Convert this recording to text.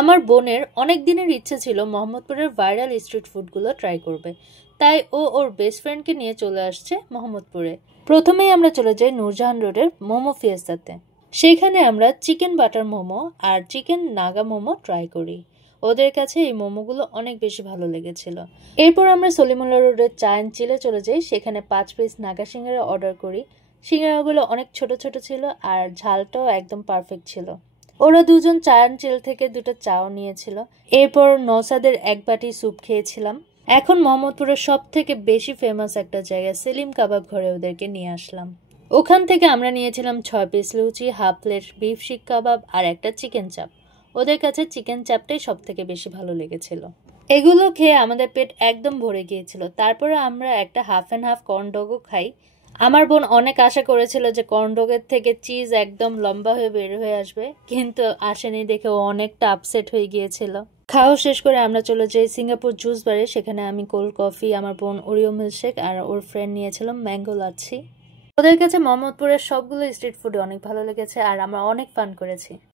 আমার বোনের অনেক দিনের ইচ্ছে ছিল মোহাম্মদপুরের ভাইরাল স্ট্রিট ফুডগুলো ট্রাই করবে, তাই ও ওর বেস্ট ফ্রেন্ডকে নিয়ে চলে আসছে মোহাম্মদপুরে। প্রথমেই আমরা চলে যাই নূরজাহান রোডের মোমো ফিয়েস্তাতে। সেইখানে আমরা চিকেন বাটার মোমো আর চিকেন নাগা মোমো ট্রাই করি। ওদের কাছে এই মোমোগুলো অনেক বেশি ভালো লেগেছিল। এরপর আমরা সলিমুল্লাহ রোডের চা অ্যান্ড চিলে চলে যাই, সেখানে 5 পিস নাগা সিঙ্গারা অর্ডার করি। সিঙ্গারাগুলো অনেক ছোট ছোট ছিল আর ঝালটাও একদম পারফেক্ট ছিল। ওরা দুজন চা অ্যান্ড চিল থেকে দুটো চাও নিয়েছিল। এরপর নওসাদের এক বাটি স্যুপ খেয়েছিলাম। এখন মোহাম্মদপুরের সব থেকে বেশি ফেমাস একটা জায়গা সেলিম কাবাব ঘরে ওদেরকে নিয়ে আসলাম। ওখান থেকে আমরা নিয়েছিলাম 6 পিস লুচি, হাফ প্লেট বিফ শিক কাবাব আর একটা চিকেন চাপ। ওদের কাছে চিকেন চাপটাই সব থেকে বেশি ভালো লেগেছিল। এগুলো খেয়ে আমাদের পেট একদম ভরে গিয়েছিল। তারপরে আমরা একটা হাফ অ্যান্ড হাফ কর্ন ডগও খাই। আমার বোন অনেক আশা করেছিল যে কর্ন ডগের থেকে চিজ একদম লম্বা হয়ে বের হয়ে আসবে, কিন্তু আসেনি দেখে ও অনেকটা আপসেট হয়ে গিয়েছিল। খাওয়া শেষ করে আমরা চলে যাই সিঙ্গাপুর জুস বারে। সেখানে আমি কোল্ড কফি, আমার বোন ওরিও মিল্কশেক আর ওর ফ্রেন্ড নিয়েছিলাম ম্যাঙ্গো লাচ্ছি। ওদের কাছে মোহাম্মদপুরের সবগুলো স্ট্রিট ফুড অনেক ভালো লেগেছে আর আমরা অনেক ফান করেছি।